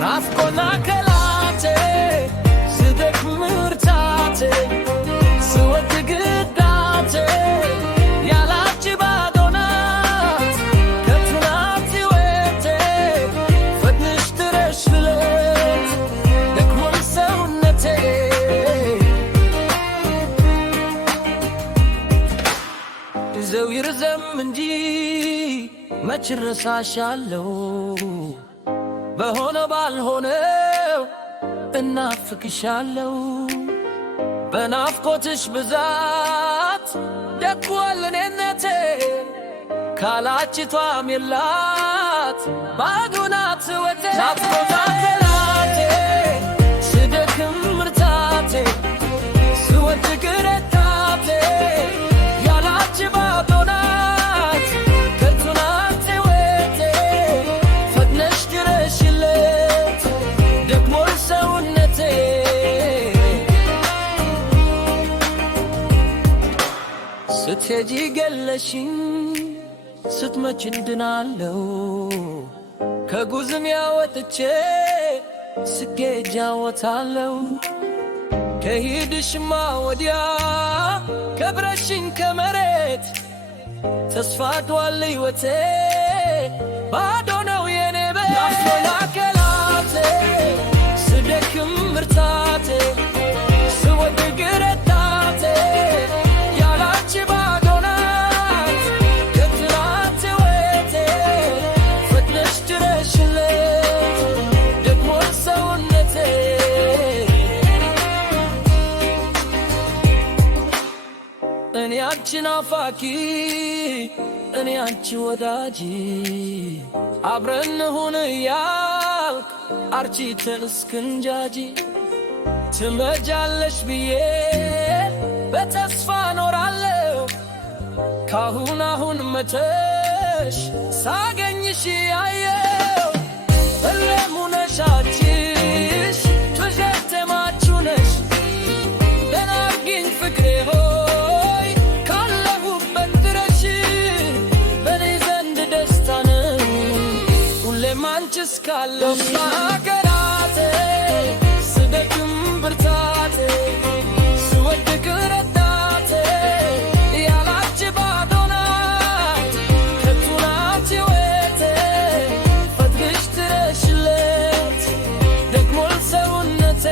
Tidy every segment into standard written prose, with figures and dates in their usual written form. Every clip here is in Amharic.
ናፍቆና ከላቴ ስደክም ምርታቴ ስወድ ግዳቴ ያላንቺ ባዶ ናት ከትናንት ሕይወቴ ፈጥነሽ ድረሽልኝ ደክሞኝ ሰውነቴ ጊዜው ይርዘም እንጂ መች እረሳሻለሁ በሆነ ባልሆነው እናፍቅሻለሁ በናፍቆትሽ ብዛት ደክሟል እኔነቴ ካላችቷም የላት ባዶ ናት ሕይወቴ ናፍቆታ ከላቴ ስደክም ምርታቴ ስወድቅ ረታቴ ያላች ባዶ ናት ከንቱ ናት ሕይወቴ ፈጥነሽ ድረሽልኝ ደክሞኝ ሰውነቴ ስትሄጂ ገለሽኝ ስትመጪ እንድናለው ከጉዝም ያወጥቼ ስኬት ጃወታለው ከሄድሽማ ወዲያ ከብረሽኝ ከመሬት ተስፋ ዷል ሕይወቴ ባዶ ነው የኔ ቤት ናፍቆና ከላቴ ስደክም ምርታቴ ስወድቅ ረታቴ ያላንቺ ባዶ ናት ከትናንት ሕይወቴ ፈጥነሽ ድረሽልኝ ደክሞኝ ሰውነቴ እኔ አንቺ ናፋቂ እኔ አንቺ ወዳጅ አብረን እንሁን እያልክ አርጅተን እስክንጃጂ ትመጫለሽ ብዬ በተስፋ ኖራለሁ ካሁን መተሽ ሳገኝሽ ያየው እለሙነሻችሽ ትዠቴ ማቹነሽ በናርጊኝ ፍቅሬ ሆይ ካለሁበት ድረሽ በኔ ዘንድ ደስታ ነው ሁሌም አንቺ እስካለሁ ናፍቆናቴ ስደክም ብርታቴ ስወድቅ ረታቴ ያላንቺ ባዶ ናት ከንቱ ናት ሕይወቴ ፈጥነሽ ድረሽልኝ ደክሞኝ ሰውነቴ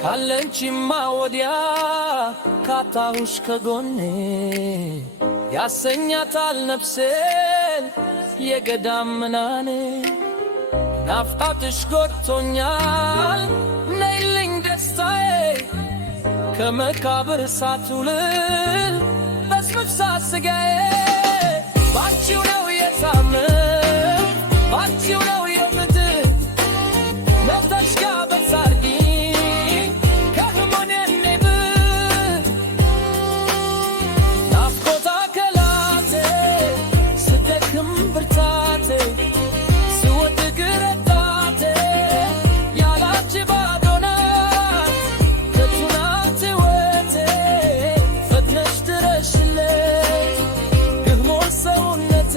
ካለንቺማ ወዲያ ካጣሁሽ ከጎኔ ያሰኛታል ነፍሴን የገዳም ምናኔ ናፍቆትሽ ጎድቶኛል ነይልኝ ደስታዬ ከመቃብር ሳትውል በስብሳ ስጋዬ ባንቺው ነው የታመም ባንቺው ነው የምድር መብተሽ ጋበዝ አርጊኝ ከህሞኔ ብር ናፍቆታ ከላቴ ስደክም ብርታቴ ስወድቅ ረታቴ ያላንቺ ባዶ ናት ከንቱ ናት ሕይወቴ ፈጥነሽ ድረሽልኝ ደክሞኝ ሰውነቴ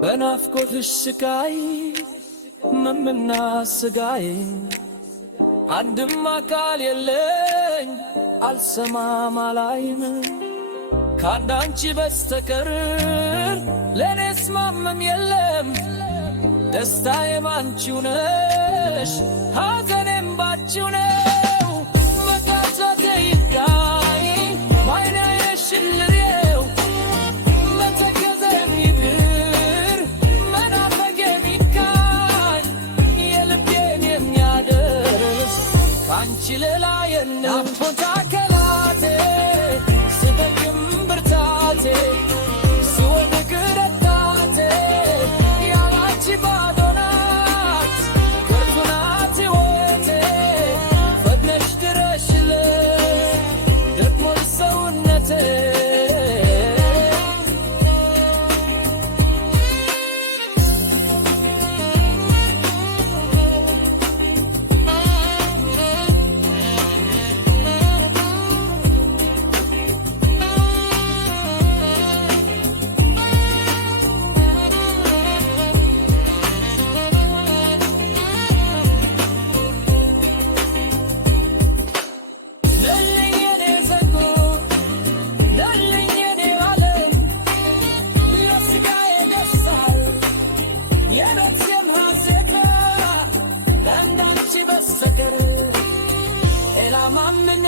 በናፍቆትሽ ስቃይ መምና ስጋዬ አንድም አካል የለኝ አልሰማም አላይም ካንዳንቺ በስተቀር ለኔስ ማመም የለም ደስታዬ ባንቺው ነሽ ሐዘኔም ባንቺው ነው መቃተቴ ይታይ ባይኔ የሽልሬው መተከዘም ይብር መናፈቄም ይካኝ የልቤን የሚያደርስ ካንቺ ሌላ የለም ናፍቆታ ከላቴ ስደክም ብርታቴ ስወድቅ ረታቴ ያላንቺ ባዶ ናት ከንቱ ናት ሕይወቴ ፈጥነሽ ድረሽልኝ ደክሞኝ ሰውነቴ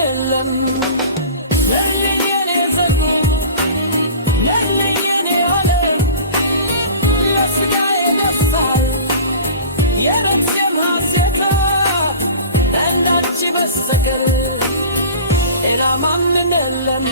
የለም ነልኝ የኔ ዘጉ ነልኝ የኔ ዓለም ለስጋዬ ደስታል የነፍሴም ሐሴታ እንዳንቺ በስተቀር ሌላ ማንም የለም